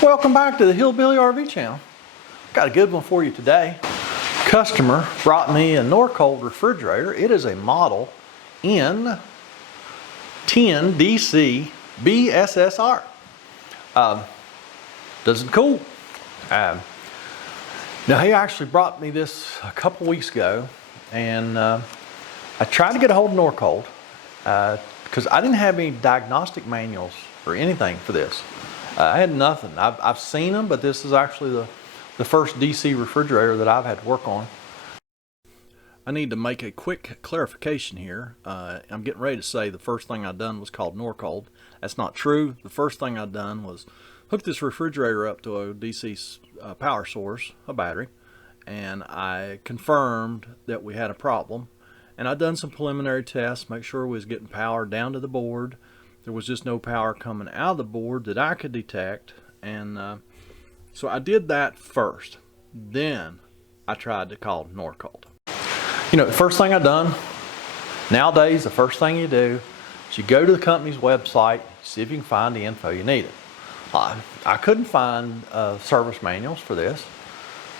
Welcome back to the Hillbilly RV channel. Got a good one for you today. Customer brought me a Norcold refrigerator. It is a model N10DC BSSR. Does it cool. Now he actually brought me this a couple weeks ago, and I tried to get a hold of Norcold because I didn't have any diagnostic manuals or anything for this. I had nothing. I've seen them, but this is actually the first DC refrigerator that I've had to work on. I need to make a quick clarification here. I'm getting ready to say the first thing I done was called Norcold. That's not true. The first thing I done was hook this refrigerator up to a DC power source, a battery, and I confirmed that we had a problem. And I done some preliminary tests, make sure we was getting power down to the board. There was just no power coming out of the board that I could detect, and so I did that first. Then I tried to call Norcold. You know, the first thing I done, nowadays the first thing you do is you go to the company's website, see if you can find the info you needed. I couldn't find service manuals for this.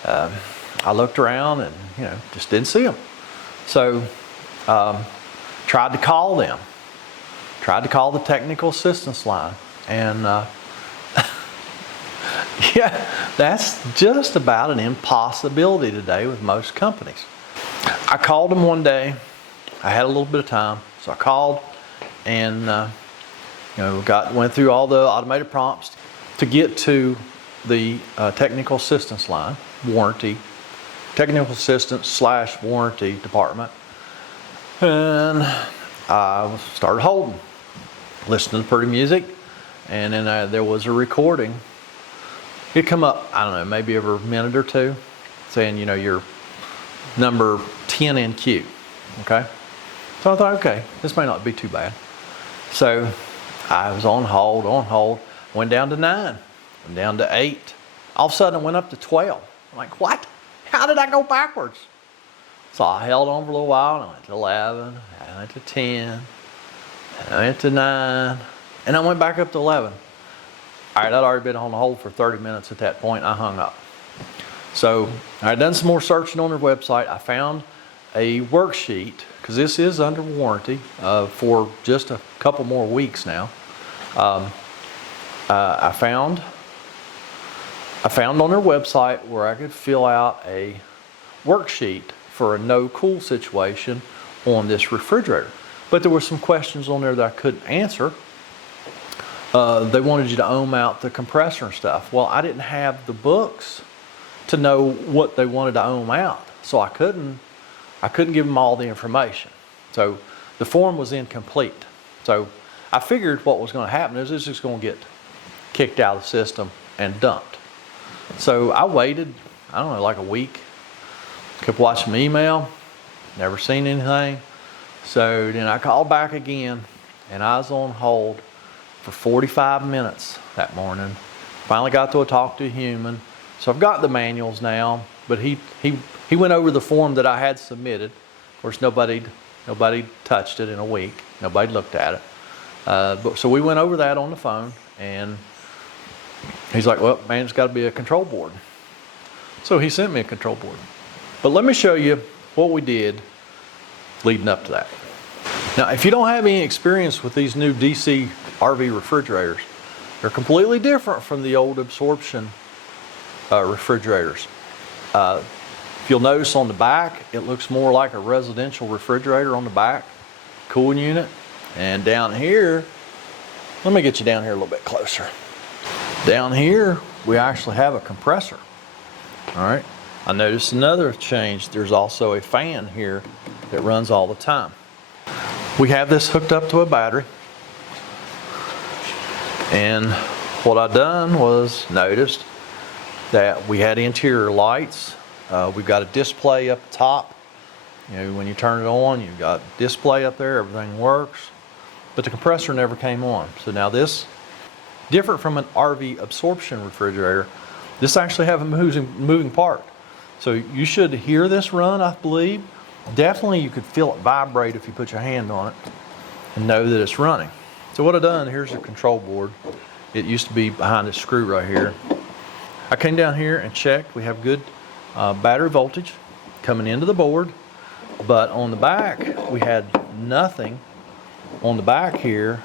I looked around and just didn't see them. So tried to call them. Tried to call the technical assistance line, and yeah, that's just about an impossibility today with most companies. I called them one day. I had a little bit of time, so I called and went through all the automated prompts to get to the technical assistance line, technical assistance / warranty department, and I started holding. Listening to pretty music, and then there was a recording. It'd come up, I don't know, maybe every minute or two, saying, you're number 10 in queue, okay? So I thought, okay, this may not be too bad. So I was on hold, went down to 9, went down to 8. All of a sudden it went up to 12. I'm like, what? How did I go backwards? So I held on for a little while, and I went to 11, I went to 10, I went to 9, and I went back up to 11. All right, I'd already been on hold for 30 minutes at that point. I hung up. So I had done some more searching on their website. I found a worksheet, because this is under warranty for just a couple more weeks now. I found on their website where I could fill out a worksheet for a no cool situation on this refrigerator. But there were some questions on there that I couldn't answer. They wanted you to ohm out the compressor and stuff. Well, I didn't have the books to know what they wanted to ohm out, so I couldn't give them all the information. So the form was incomplete. So I figured what was going to happen is it's just going to get kicked out of the system and dumped. So I waited, I don't know, like a week. Kept watching my email, never seen anything. So then I called back again, and I was on hold for 45 minutes that morning. Finally got to talk to a human. So I've got the manuals now, but he went over the form that I had submitted. Of course, nobody touched it in a week. Nobody looked at it. So we went over that on the phone, and he's like, well, man, it's got to be a control board. So he sent me a control board. But let me show you what we did leading up to that. Now, if you don't have any experience with these new DC RV refrigerators, they're completely different from the old absorption refrigerators. If you'll notice on the back, it looks more like a residential refrigerator on the back, cooling unit. And down here, let me get you down here a little bit closer. Down here, we actually have a compressor. All right. I noticed another change. There's also a fan here that runs all the time. We have this hooked up to a battery, and what I done was noticed that we had interior lights. We've got a display up top. When you turn it on, you've got display up there, everything works, but the compressor never came on. So now this, different from an RV absorption refrigerator, this actually have a moving part. So you should hear this run, I believe. Definitely you could feel it vibrate if you put your hand on it and know that it's running. So what I've done, here's the control board. It used to be behind this screw right here. I came down here and checked. We have good battery voltage coming into the board, but on the back we had nothing on the back here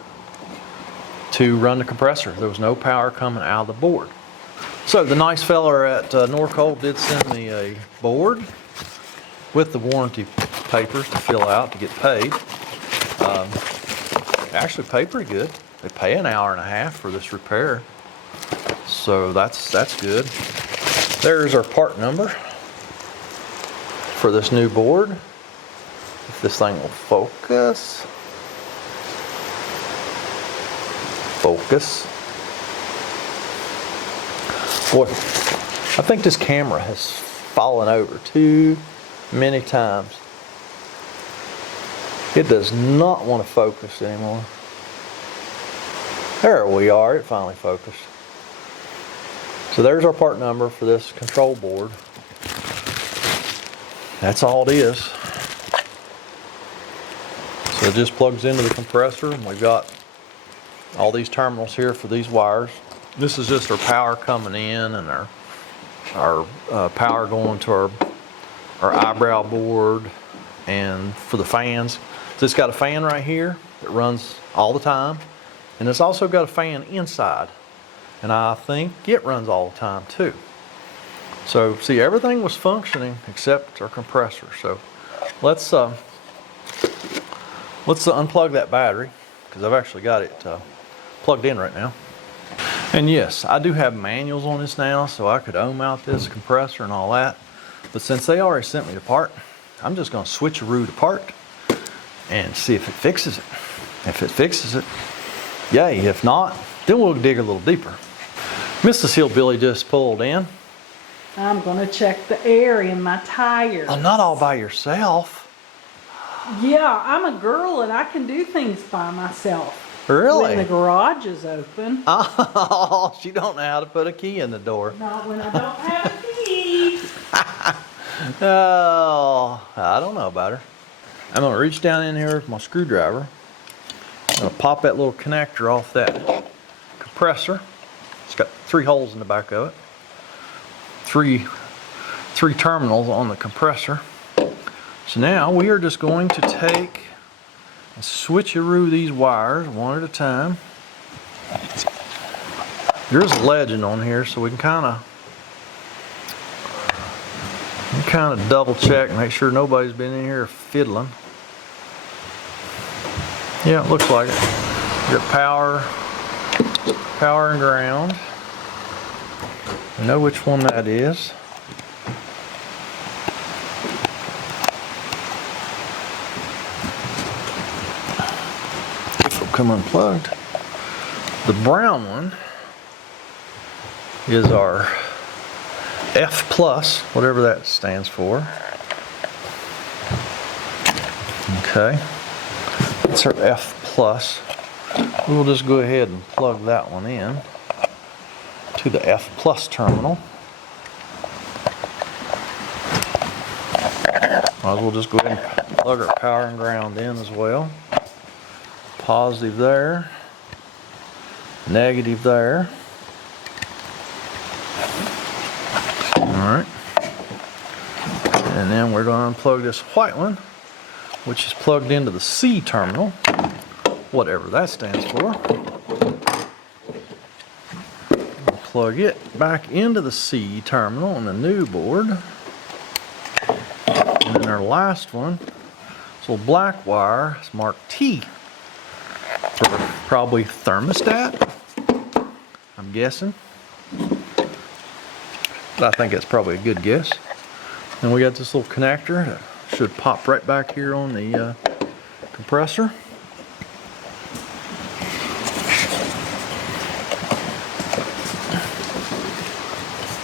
to run the compressor. There was no power coming out of the board. So the nice fella at Norcold did send me a board with the warranty papers to fill out to get paid. Actually paid pretty good. They pay an hour and a half for this repair. So that's good. There's our part number for this new board. If this thing will focus. Focus. Boy, I think this camera has fallen over too many times. It does not want to focus anymore. There we are, it finally focused. So there's our part number for this control board. That's all it is. So it just plugs into the compressor, and we've got all these terminals here for these wires. This is just our power coming in, and our power going to our eyebrow board, and for the fans. So it's got a fan right here that runs all the time, and it's also got a fan inside, and I think it runs all the time too. So see, everything was functioning except our compressor. So let's unplug that battery, because I've actually got it plugged in right now. And yes, I do have manuals on this now, so I could ohm out this compressor and all that. But since they already sent me the part, I'm just going to switcheroo the part and see if it fixes it. If it fixes it, yay. If not, then we'll dig a little deeper. Mrs. Hillbilly just pulled in. I'm going to check the air in my tires. Oh, not all by yourself. Yeah, I'm a girl and I can do things by myself. Really? When the garage is open. Oh, she don't know how to put a key in the door. Not when I don't have a key. Oh, I don't know about her. I'm going to reach down in here with my screwdriver. I'm going to pop that little connector off that compressor. It's got 3 holes in the back of it. Three terminals on the compressor. So now we are just going to take and switcheroo these wires one at a time. There's a legend on here, so we can kind of double check, make sure nobody's been in here fiddling. Yeah, it looks like it. You got power and ground. I know which one that is. This will come unplugged. The brown one is our F plus, whatever that stands for. Okay, that's our F plus. We'll just go ahead and plug that one in to the F plus terminal. Might as well just go ahead and plug our power and ground in as well. Positive there, negative there. Alright, and then we're going to unplug this white one, which is plugged into the C terminal, whatever that stands for. Plug it back into the C terminal on the new board. And then our last one, this little black wire, is marked T for probably thermostat, I'm guessing. I think that's probably a good guess. And we got this little connector that should pop right back here on the compressor.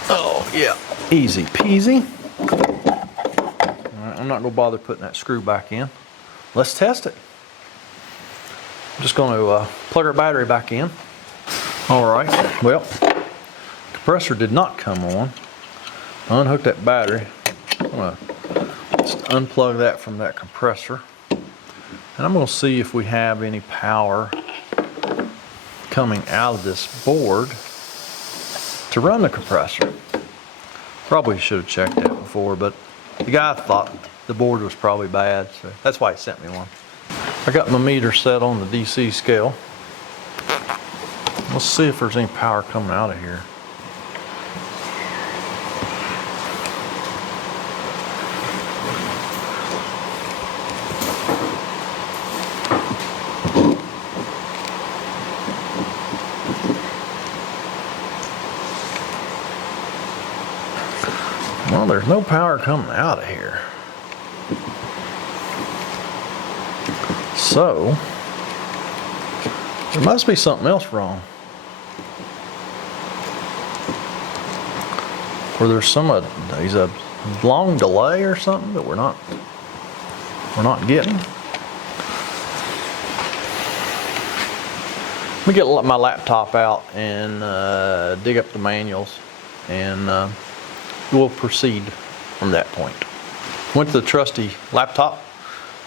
Oh yeah, easy peasy. All right, I'm not gonna bother putting that screw back in. Let's test it. I'm just gonna plug our battery back in. All right, well, compressor did not come on. Unhook that battery. I'm gonna just unplug that from that compressor. And I'm gonna see if we have any power coming out of this board to run the compressor. Probably should have checked that before, but the guy thought the board was probably bad, so that's why he sent me one. I got my meter set on the DC scale. Let's see if there's any power coming out of here. Well, there's no power coming out of here. So, there must be something else wrong. Or there's there's a long delay or something that we're not getting. Let me get my laptop out and dig up the manuals, and we'll proceed from that point. Went to the trusty laptop,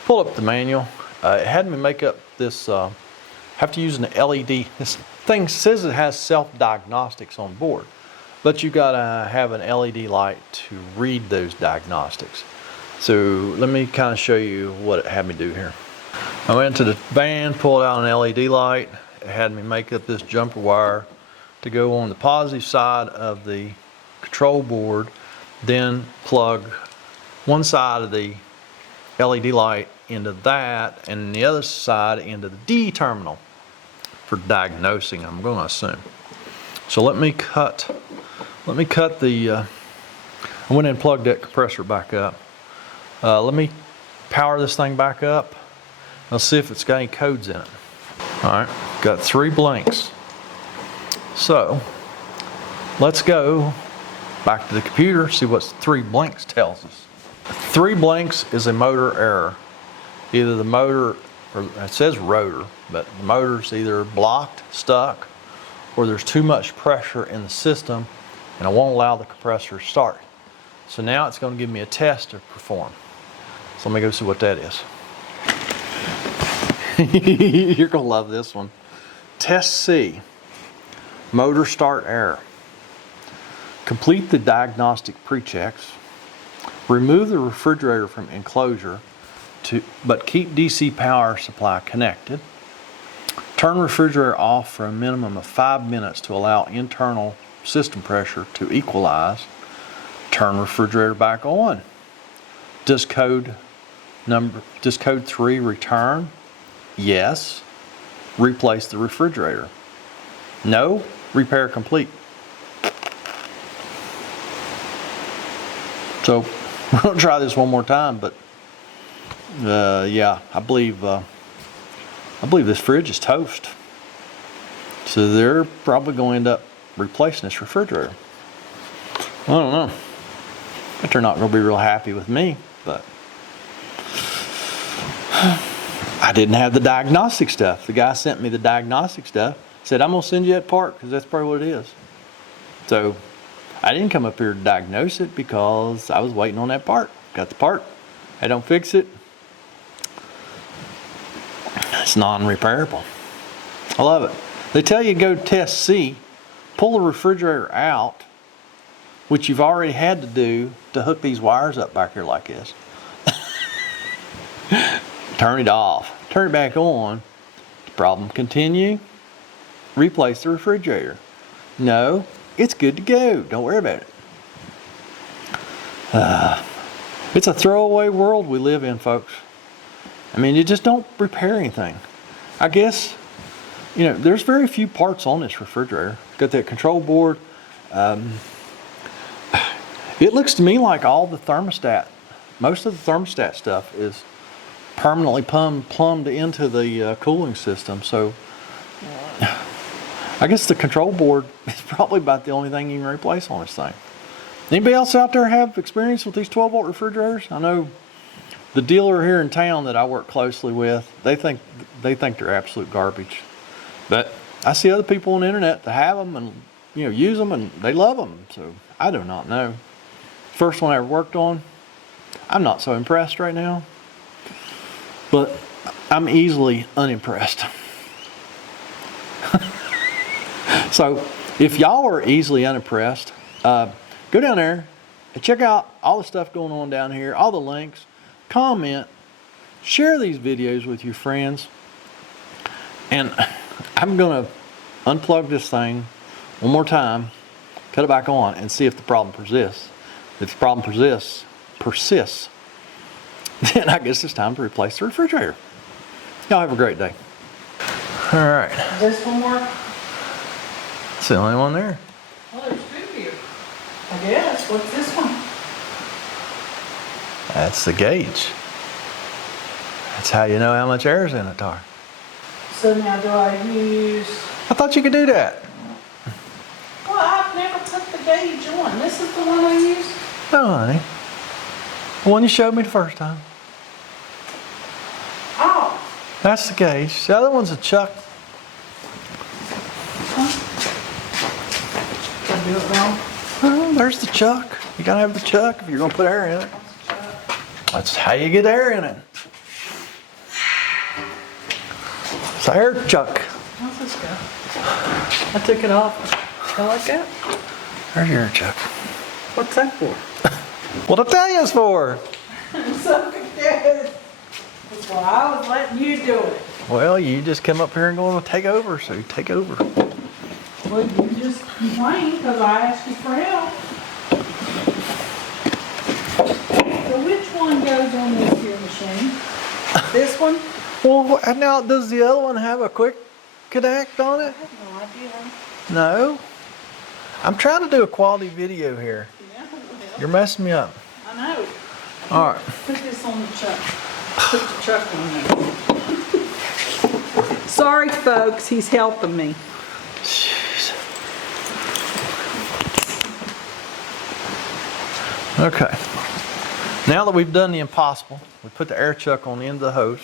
pulled up the manual. It had me make up this, have to use an LED. This thing says it has self-diagnostics on board, but you gotta have an LED light to read those diagnostics. So let me kind of show you what it had me do here. I went to the van, pulled out an LED light. It had me make up this jumper wire to go on the positive side of the control board, then plug one side of the LED light into that and the other side into the D terminal for diagnosing, I'm going to assume. So let me cut the, I went and plugged that compressor back up. Let me power this thing back up. Let's see if it's got any codes in it. All right, got 3 blinks. So let's go back to the computer, see what 3 blinks tells us. 3 blinks is a motor error. Either the motor, or it says rotor, but the motor's either blocked, stuck, or there's too much pressure in the system and I won't allow the compressor to start. So now it's going to give me a test to perform. So let me go see what that is. You're going to love this one. Test C, motor start error. Complete the diagnostic pre-checks. Remove the refrigerator from enclosure, but keep DC power supply connected. Turn refrigerator off for a minimum of 5 minutes to allow internal system pressure to equalize. Turn refrigerator back on. Does code 3 return? Yes. Replace the refrigerator. No. Repair complete. So we're going to try this one more time, but yeah, I believe this fridge is toast. So they're probably going to end up replacing this refrigerator. I don't know. But they're not going to be real happy with me, but I didn't have the diagnostic stuff. The guy sent me the diagnostic stuff, said, I'm going to send you that part because that's probably what it is. So I didn't come up here to diagnose it because I was waiting on that part. Got the part. I don't fix it. It's non-repairable. I love it. They tell you go test C, pull the refrigerator out, which you've already had to do to hook these wires up back here like this. Turn it off. Turn it back on. Problem continue. Replace the refrigerator. No, it's good to go. Don't worry about it. It's a throwaway world we live in, folks. I mean, you just don't repair anything. I guess, you know, there's very few parts on this refrigerator. Got that control board. It looks to me like all the thermostat, most of the thermostat stuff is permanently plumbed into the cooling system. So I guess the control board is probably about the only thing you can replace on this thing. Anybody else out there have experience with these 12-volt refrigerators? I know the dealer here in town that I work closely with, they think they're absolute garbage. But I see other people on the internet that have them and, you know, use them and they love them. So I do not know. First one I ever worked on, I'm not so impressed right now. But I'm easily unimpressed. So if y'all are easily unimpressed, go down there and check out all the stuff going on down here, all the links, comment, share these videos with your friends. And I'm gonna unplug this thing one more time, cut it back on, and see if the problem persists. If the problem persists, then I guess it's time to replace the refrigerator. Y'all have a great day. All right. Does this one work? It's the only one there. Well, there's two here. I guess. What's this one? That's the gauge. That's how you know how much air is in a tire. So now do I use... I thought you could do that. Well, I've never put the gauge on. This is the one I use? No, honey. The one you showed me the first time. Oh. That's the gauge. The other one's a chuck. Did I do it wrong? Oh, there's the chuck. You gotta have the chuck if you're gonna put air in it. That's how you get air in it. It's an air chuck. How's this go? I took it off. Go like that? There's your air chuck. What's that for? What I tell you it's for? I'm so confused. Well, I was letting you do it. Well, you just come up here and going to take over, so you take over. Well, you just complained because I asked you for help. So which one goes on this here machine? This one? Well, now does the other one have a quick connect on it? I have no idea. No. I'm trying to do a quality video here. Yeah, well, You're messing me up. I know. All right. Put this on the chuck. Put the chuck on there. Sorry, folks. He's helping me. Jeez. Okay. Now that we've done the impossible, we put the air chuck on the end of the hose.